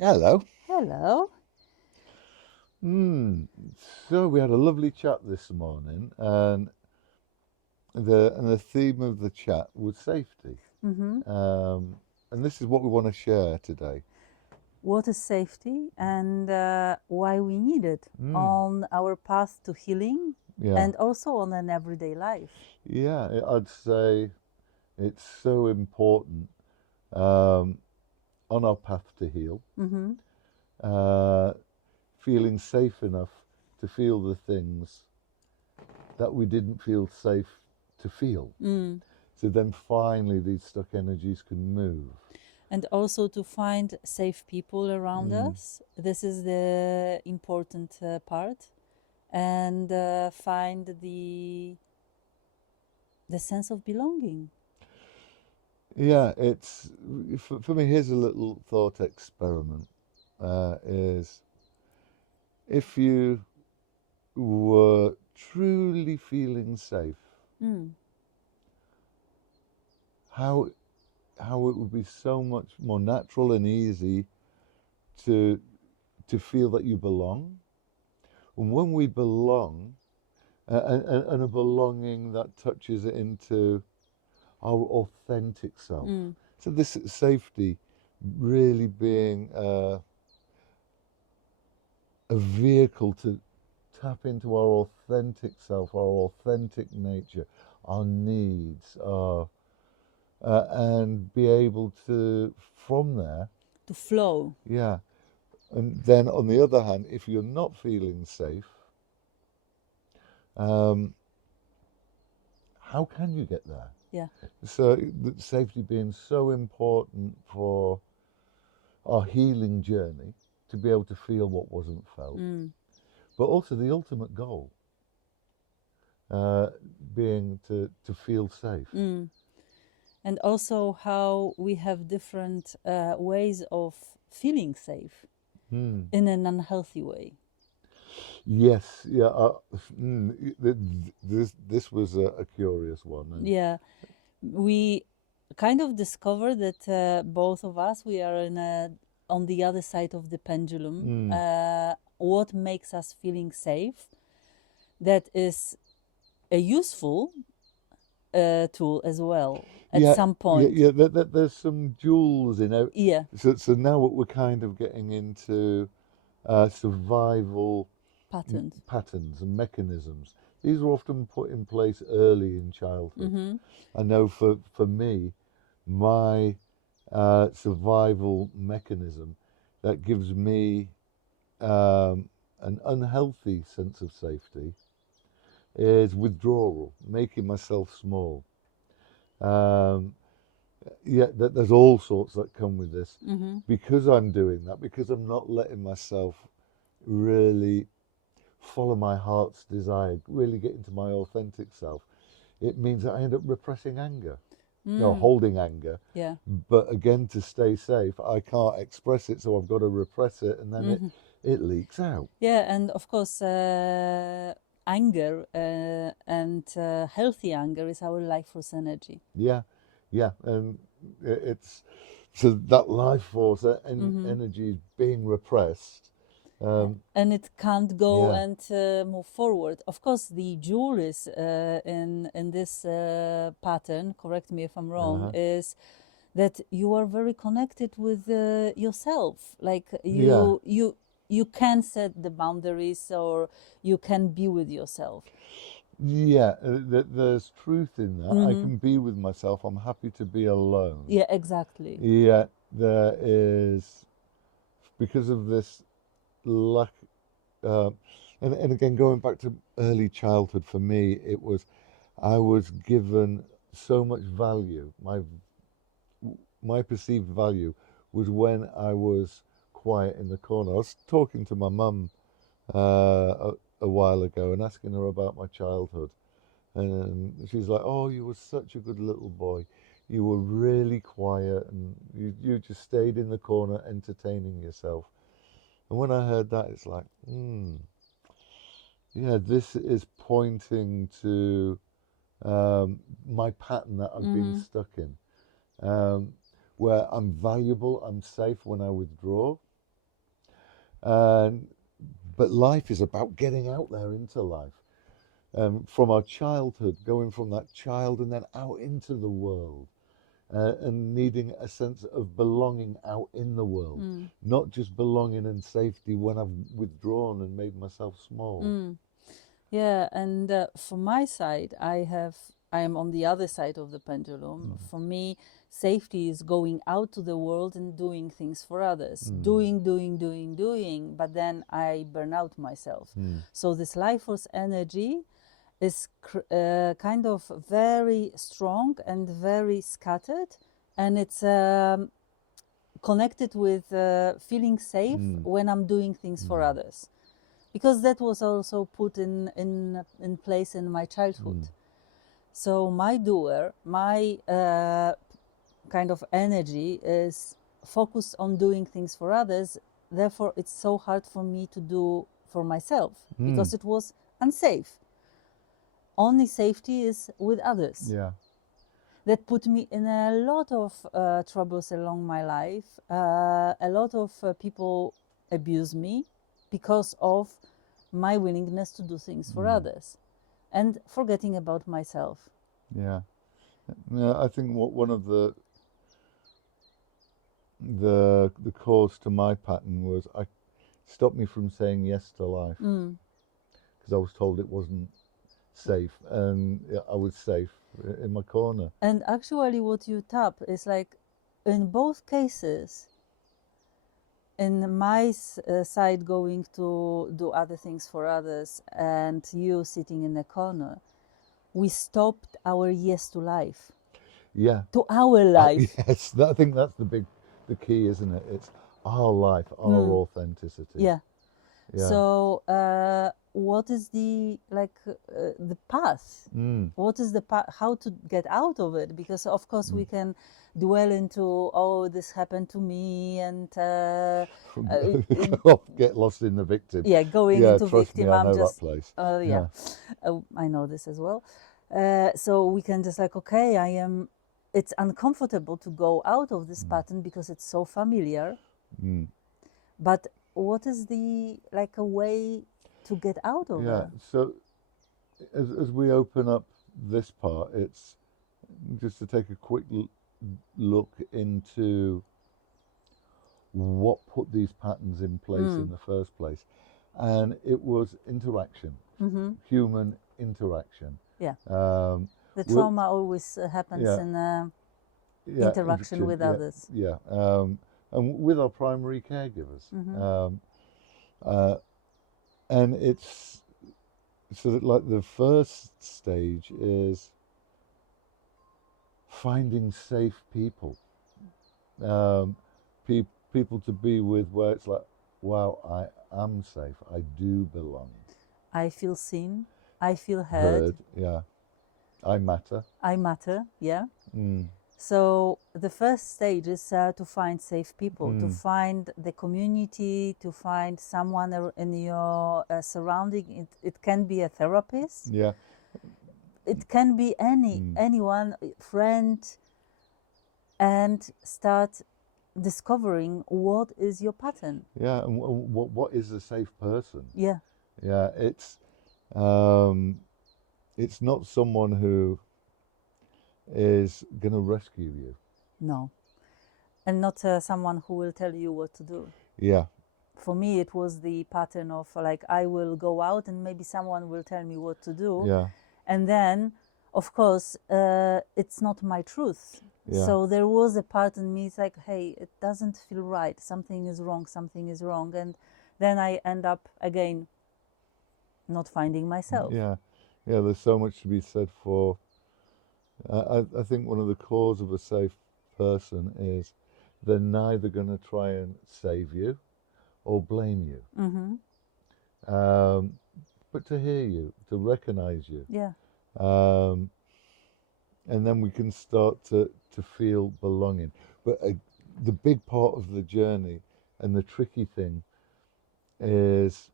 Hello. Hello. Hmm. So we had a lovely chat this morning, and the theme of the chat was safety. hmm Um, and this is what we want to share today. What is safety and why we need it Hmm. on our path to healing Yeah. and also on an everyday life? Yeah. I'd say it's so important um, on our path to heal. hmm Uh, Feeling safe enough to feel the things that we didn't feel safe to feel. Mm. So then finally these stuck energies can move. And also to find safe people around Mm. us. This is the important part. And find the sense of belonging. Yeah, it's for me. Here's a little thought experiment: is if you were truly feeling safe, Mm. how how it would be so much more natural and easy to feel that you belong. And when we belong, and a belonging that touches into our authentic self. Mm. So this safety really being a vehicle to tap into our authentic self, our authentic nature, our needs, and be able to, from there, To flow. yeah. And then on the other hand, if you're not feeling safe, um, how can you get there? Yeah. So safety being so important for our healing journey to be able to feel what wasn't felt, Mm. but also the ultimate goal uh, being to feel safe. Mm. And also how we have different ways of feeling safe Mm. in an unhealthy way. Yes, yeah. This was a curious one, and Yeah, we kind of discover that both of us we are in a on the other side of the pendulum. mm, What makes us feeling safe? That is a useful tool as well at yeah, some yeah, point. yeah. There's some jewels in it. Yeah. So now what we're kind of getting into survival Patterns. patterns and mechanisms. These are often put in place early in childhood. Mm-hmm. I know for me, my survival mechanism that gives me an unhealthy sense of safety is withdrawal, making myself small. Um, yeah, there's all sorts that come with this. Mm-hmm. Because I'm doing that, because I'm not letting myself really follow my heart's desire, really get into my authentic self, it means that I end up repressing anger, no, Mm. holding anger. Yeah. But again, to stay safe, I can't express it, so I've got to repress it, and then Mm-hmm. it leaks out. Yeah, and of course, anger and healthy anger is our life force energy. Yeah, yeah, and it's so that life force Mm-hmm. energy is being repressed. And it can't go Yeah, and move forward. Of course, the jewel is in this pattern. Correct me if I'm wrong. uh-huh. Is that you are very connected with yourself. Like Yeah, you can set the boundaries, or you can be with yourself. yeah. There's truth in that. I Mm-hmm. can be with myself. I'm happy to be alone. Yeah, exactly. Yeah, there is because of this lack. Uh, and again, going back to early childhood, for me, it was I was given so much value. My perceived value was when I was quiet in the corner. I was talking to my mum a while ago and asking her about my childhood, and she's like, "Oh, you were such a good little boy. You were really quiet, and you just stayed in the corner entertaining yourself." And when I heard that, it's like, yeah, this is pointing to my pattern that I've been Mm-hmm. stuck in, um, where I'm valuable, I'm safe when I withdraw, And but life is about getting out there into life. From our childhood, going from that child and then out into the world, and needing a sense of belonging out in the world, Mm. not just belonging and safety when I've withdrawn and made myself small. Mm. Yeah, and from my side, I am on the other side of the pendulum. Mm. For me, safety is going out to the world and doing things for others, Mm. doing, but then I burn out myself. Mm. So this life force energy is kind of very strong and very scattered, and it's connected with feeling safe Mm. when I'm doing things for others, because that was also put in place in my childhood. Mm. So my doer, my kind of energy is focused on doing things for others. Therefore, it's so hard for me to do for myself Mm. because it was unsafe. Only safety is with others. Yeah. That put me in a lot of troubles along my life. A lot of people abuse me because of my willingness to do things for Mm. others and forgetting about myself. Yeah. Yeah. I think one of the cause to my pattern was I stopped me from saying yes to life Mm. because I was told it wasn't safe, and yeah, I was safe in my corner. And actually, what you tap is like in both cases, in my side going to do other things for others and you sitting in the corner, we stopped our yes to life, Yeah. to our life. Yes. I think that's the key, isn't it? It's our life, our Mm. authenticity. Yeah. Yeah. So, what is the path? Mm. What is the path? How to get out of it? Because of course we can dwell into, oh, this happened to me, and Get lost in the victim. yeah, going Yeah, into trust me, victim. I I'm know that just, place. yeah, Yeah. I know this as well. So we can just like, okay, I am. It's uncomfortable to go out of this pattern because it's so familiar. Mm. But what is the like a way to get out of Yeah. it? So as we open up this part, it's just to take a quick look into what put these patterns in place in Mm. the first place. And it was interaction, Mm-hmm. human interaction. Yeah. Um, The well, trauma always happens yeah, in yeah, interaction interaction, with yeah, others. yeah. And with our primary caregivers. Mm-hmm. Uh, and it's so that like the first stage is finding safe people, um, people to be with where it's like, wow, I am safe, I do belong, I feel seen. I feel heard. heard, yeah, I matter. I matter. Yeah. Mm. So the first stage is to find safe people, to Mm. find the community, to find someone in your surrounding. It can be a therapist. Yeah. It can be Mm. anyone, friend, and start discovering what is your pattern. Yeah, and what is a safe person? Yeah. Yeah, um, it's not someone who is going to rescue you. No. And not someone who will tell you what to do. Yeah, For me, it was the pattern of like, I will go out and maybe someone will tell me what to do. yeah, And then, of course, it's not my truth. yeah, So there was a part in me, it's like, hey, it doesn't feel right. Something is wrong, something is wrong. And then I end up again not finding myself. yeah, yeah. There's so much to be said for. I think one of the cores of a safe person is they're neither going to try and save you or blame you, Mm-hmm. um, but to hear you, to recognize you. Yeah. Um, and then we can start to feel belonging. But the big part of the journey and the tricky thing is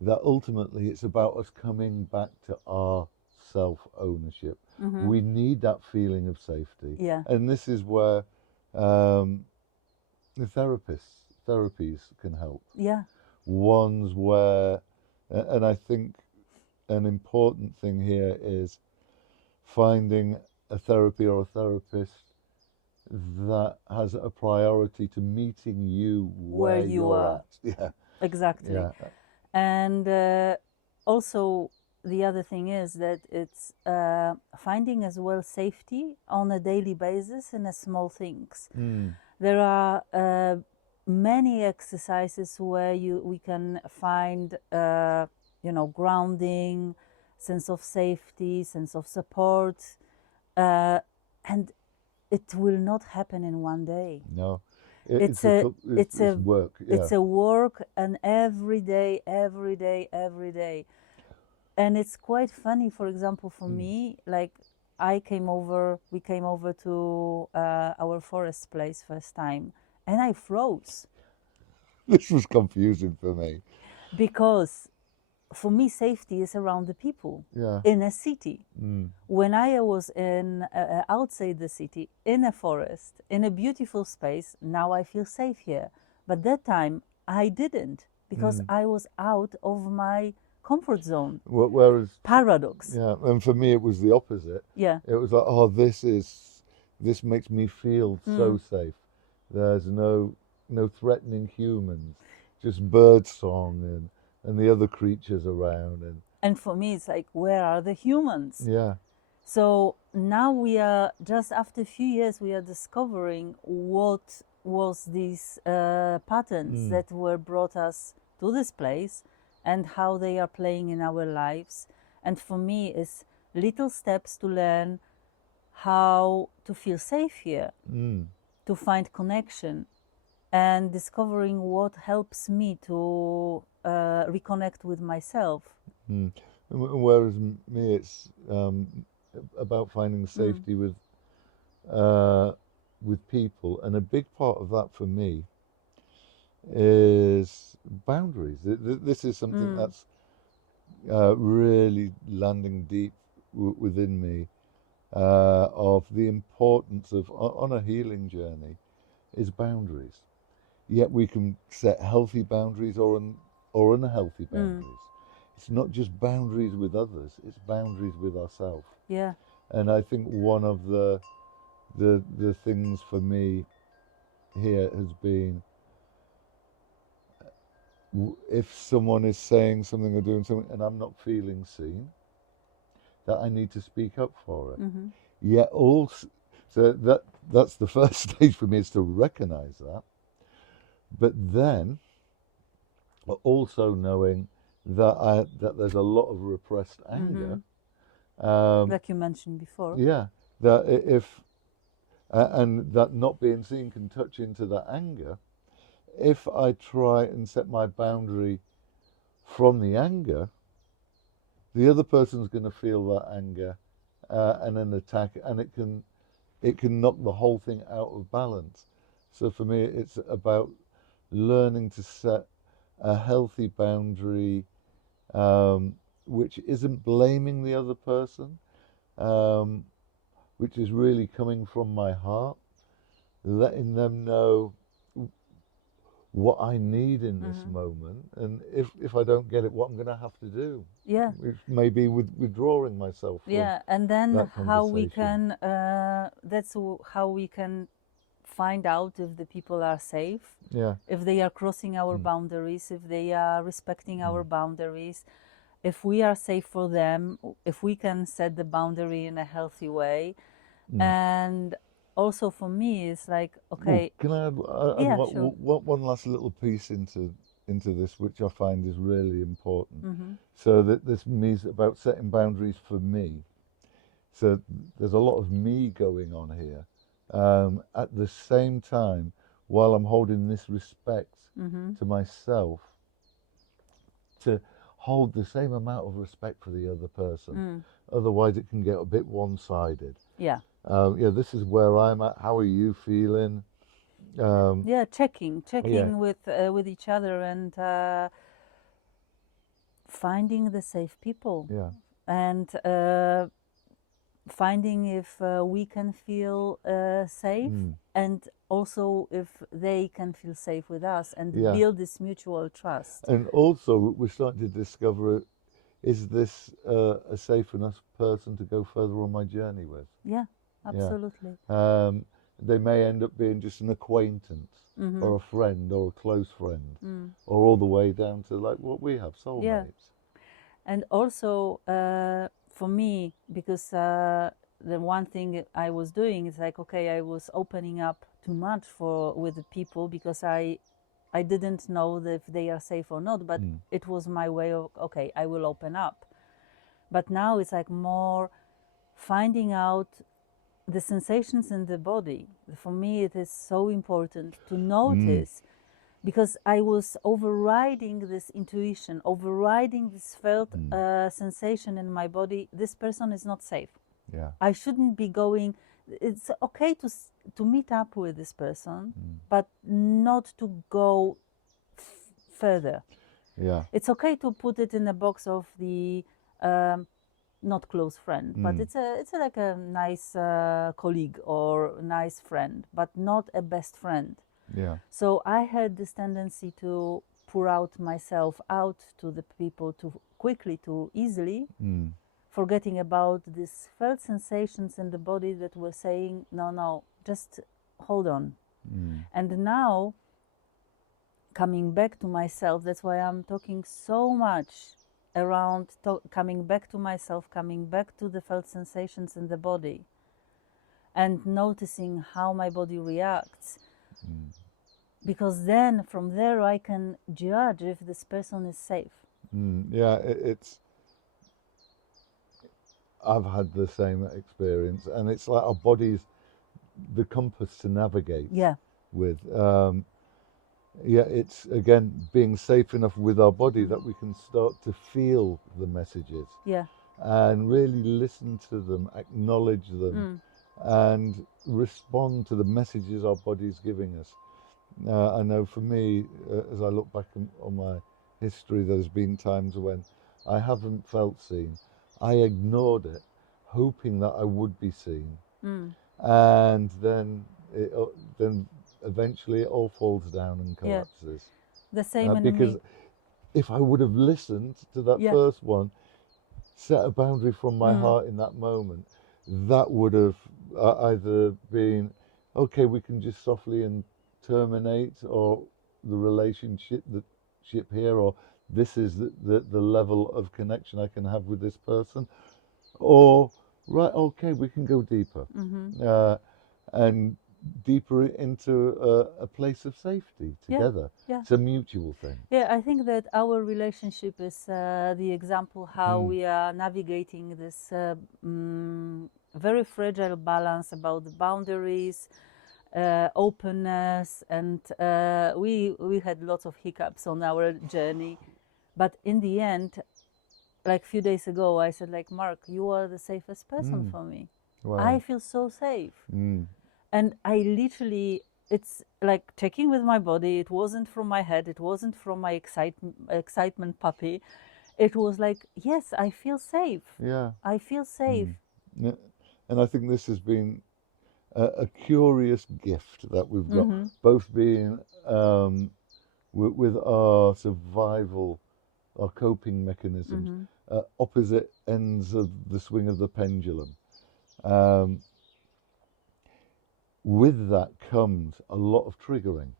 that ultimately it's about us coming back to our self ownership. Mm-hmm. We need that feeling of safety. Yeah. And this is where the therapies can help. Yeah. Ones where, and I think an important thing here is finding a therapy or a therapist that has a priority to meeting you Where where you you're are. at. Yeah, Exactly. yeah. And also, the other thing is that it's finding as well safety on a daily basis in the small things. Mm, There are many exercises where we can find, grounding, sense of safety, sense of support, uh, and it will not happen in one day. no, It's a it's it's a work. Yeah. it's a work, and every day, every day, every day. And it's quite funny, for example, for Mm. me, like we came over to our forest place first time, and I froze This was confusing for me. because for me, safety is around the people Yeah. in a city. Mm. When I was in outside the city, in a forest, in a beautiful space, now I feel safe here. But that time I didn't, because Mm. I was out of my comfort zone. Whereas, Paradox. yeah, and for me it was the opposite. Yeah. It was like, oh, this makes me feel so Mm. safe. There's no threatening humans, just bird song and the other creatures around And for me, it's like, where are the humans? yeah. So now we are, just after a few years, we are discovering what was these patterns Mm. that were brought us to this place and how they are playing in our lives. And for me, it's little steps to learn how to feel safe here, Mm. to find connection, and discovering what helps me to reconnect with myself. Mm. Whereas me, it's about finding Mm. safety with people, and a big part of that for me is boundaries. This is something Mm. that's really landing deep within me of the importance of on a healing journey is boundaries. Yet we can set healthy boundaries or unhealthy Mm. boundaries. It's not just boundaries with others; it's boundaries with ourselves. Yeah. And I think one of the things for me here has been if someone is saying something or doing something and I'm not feeling seen, that I need to speak up for it. Mm-hmm. Yet also, so that's the first stage for me is to recognize that, but then also knowing that there's a lot of repressed anger. Mm-hmm. Um, Like you mentioned before. yeah, that if and that not being seen can touch into that anger. If I try and set my boundary from the anger, the other person's going to feel that anger and an attack, and it can knock the whole thing out of balance. So for me, it's about learning to set a healthy boundary, which isn't blaming the other person, um, which is really coming from my heart, letting them know what I need in this Mm-hmm. moment, and if I don't get it, what I'm going to have to do, Yeah. which may be withdrawing myself from Yeah. And then that how we conversation. can, how we can find out if the people are safe, Yeah. if they are crossing our Mm. boundaries, if they are respecting Mm. our boundaries, if we are safe for them, if we can set the boundary in a healthy way. Mm. And also for me, it's like, Oh, okay, can I add yeah, sure. one last little piece into this, which I find is really important. Mm-hmm. So that this means about setting boundaries for me. So there's a lot of me going on here. At the same time, while I'm holding this respect Mm-hmm. to myself, to hold the same amount of respect for the other person. Mm. Otherwise, it can get a bit one-sided. Yeah. Yeah, this is where I'm at. How are you feeling? Um, Yeah, yeah, checking with each other, and finding the safe people, yeah. and finding if we can feel safe, and also if they can feel safe with us, and Yeah. build this mutual trust. And also, we're starting to discover, is this a safe enough person to go further on my journey with? Yeah, Yeah. absolutely. They may end up being just an acquaintance or a friend or a close friend, or all the way down to like what we have, Yeah. soulmates. And also for me, because the one thing I was doing is like, okay, I was opening up too much for with the people, because I didn't know if they are safe or not, but it was my way of, okay, I will open up. But now it's like more finding out the sensations in the body. For me, it is so important to notice, because I was overriding this intuition, overriding this felt sensation in my body. This person is not safe. Yeah. I shouldn't be going. It's okay to meet up with this person, but not to go further. Yeah. It's okay to put it in a box of the not close friend, but it's like a nice colleague or nice friend, but not a best friend. Yeah. So I had this tendency to pour out myself out to the people too quickly, too easily, forgetting about these felt sensations in the body that were saying, no, no, just hold on. And now, coming back to myself, that's why I'm talking so much around coming back to myself, coming back to the felt sensations in the body, and noticing how my body reacts. Because then from there I can judge if this person is safe. Yeah, it's. I've had the same experience, and it's like our body's the compass to navigate Yeah, with. Yeah, it's again being safe enough with our body that we can start to feel the messages yeah, and really listen to them, acknowledge them, and respond to the messages our body's giving us. I know for me, as I look back on my history, there's been times when I haven't felt seen. I ignored it, hoping that I would be seen, and then eventually it all falls down and yeah. collapses. The same in Because me. if I would have listened to that Yeah, first one, set a boundary from my heart in that moment, that would have either been, okay, we can just softly and terminate or the relationship here, or this is the level of connection I can have with this person, or right, okay, we can go deeper, and deeper into a place of safety yeah, together. yeah. It's a mutual thing. Yeah, I think that our relationship is the example how we are navigating this very fragile balance about the boundaries, openness, and we had lots of hiccups on our journey, but in the end, like a few days ago, I said, like, Mark, you are the safest person for me. Wow. I feel so safe. And I literally, it's like checking with my body. It wasn't from my head. It wasn't from my excitement puppy. It was like, yes, I feel safe. Yeah. I feel safe. Yeah. And I think this has been a curious gift that we've got, both being with our survival, our coping mechanisms, opposite ends of the swing of the pendulum. With that comes a lot of triggering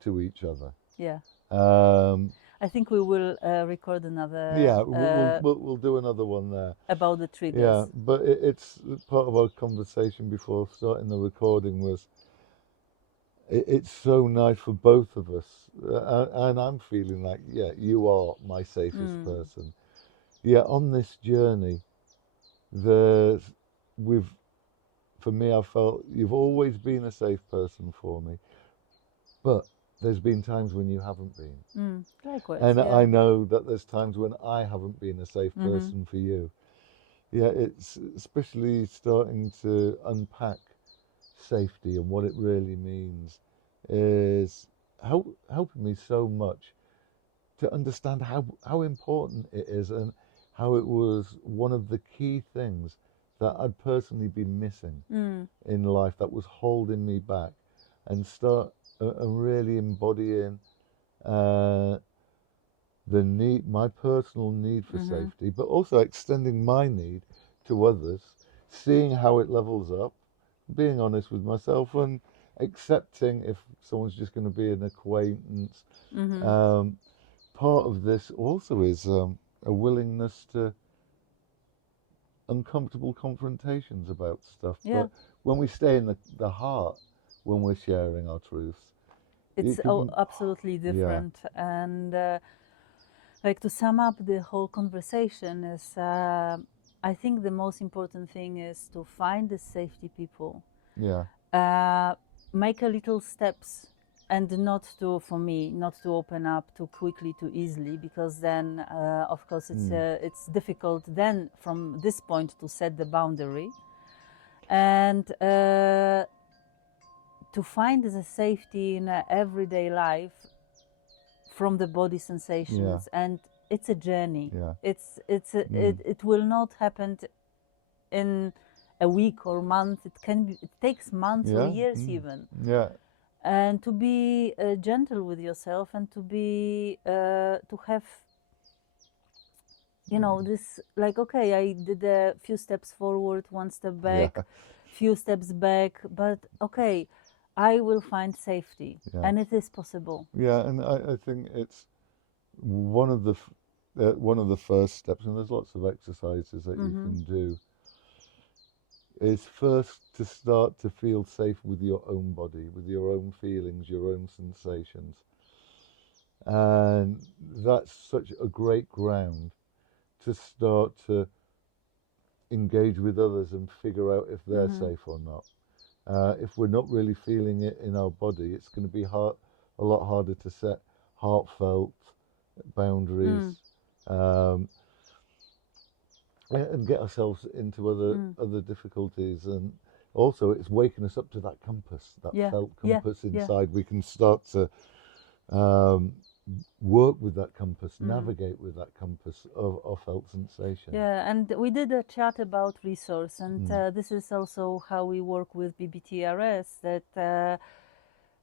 to each other. Yeah. Um, I think we will record another yeah, we'll do another one there. about the triggers. Yeah, but it's part of our conversation before starting the recording was it's so nice for both of us, and I'm feeling like, yeah, you are my safest person. Yeah, on this journey, there's we've for me, I felt you've always been a safe person for me, but there's been times when you haven't been. Likewise. And Yeah. I know that there's times when I haven't been a safe person for you. Yeah, it's especially starting to unpack safety and what it really means is helping me so much to understand how important it is and how it was one of the key things that I'd personally been missing Mm. in life, that was holding me back, and start and really embodying uh, the need, my personal need for Mm-hmm. safety, but also extending my need to others, seeing how it levels up, being honest with myself, and accepting if someone's just going to be an acquaintance. Mm-hmm. Um, Part of this also is a willingness to uncomfortable confrontations about stuff. Yeah. But when we stay in the heart, when we're sharing our truths, It's it can, absolutely yeah, different. And like, to sum up the whole conversation is, I think the most important thing is to find the safety people, yeah, make a little steps, and not to, for me, not to open up too quickly, too easily, because then of course mm, it's difficult then from this point to set the boundary, and to find the safety in everyday life from the body yeah, sensations. And it's a journey. yeah, It, mm, it will not happen in a week or month. It takes months or yeah, years even. yeah, And to be gentle with yourself, and to be to have, this, like, okay, I did a few steps forward, one step yeah, back, few steps back, but okay, I will find safety, yeah, and it is possible. yeah. And I think it's one of the one of the first steps, and there's lots of exercises that you Mm-hmm. can do, is first to start to feel safe with your own body, with your own feelings, your own sensations. And that's such a great ground to start to engage with others and figure out if they're Mm-hmm. safe or not. If we're not really feeling it in our body, it's going to be a lot harder to set heartfelt boundaries, Mm. um, and get ourselves into Mm. other difficulties. And also, it's waking us up to that compass, that Yeah, felt yeah, compass yeah. inside. We can start to um, work with that compass, Mm. navigate with that compass of felt sensation. Yeah, and we did a chat about resource, and Mm, this is also how we work with BBTRS, that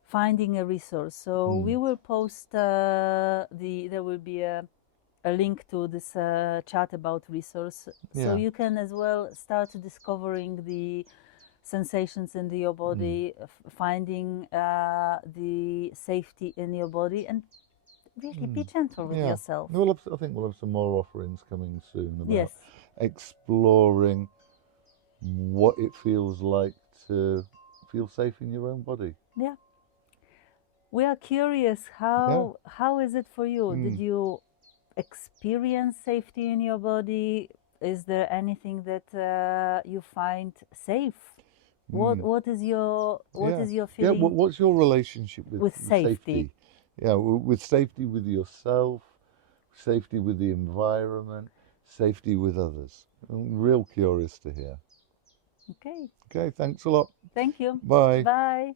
finding a resource. So mm, we will post there will be a link to this chat about resource, so yeah. you can as well start discovering the sensations in your Mm, body, finding the safety in your body, and really be mm. gentle with Yeah. yourself. I think we'll have some more offerings coming soon about Yes. exploring what it feels like to feel safe in your own body. Yeah. We are curious, Yeah. how is it for you? Did Mm, you experience safety in your body? Is there anything that you find safe? mm. What Yeah. is your Yeah. feeling What's your relationship with with safety? safety? Yeah. With safety with yourself, safety with the environment, safety with others. I'm real curious to hear. Okay, Okay. Thanks a lot. thank you. Bye. Bye.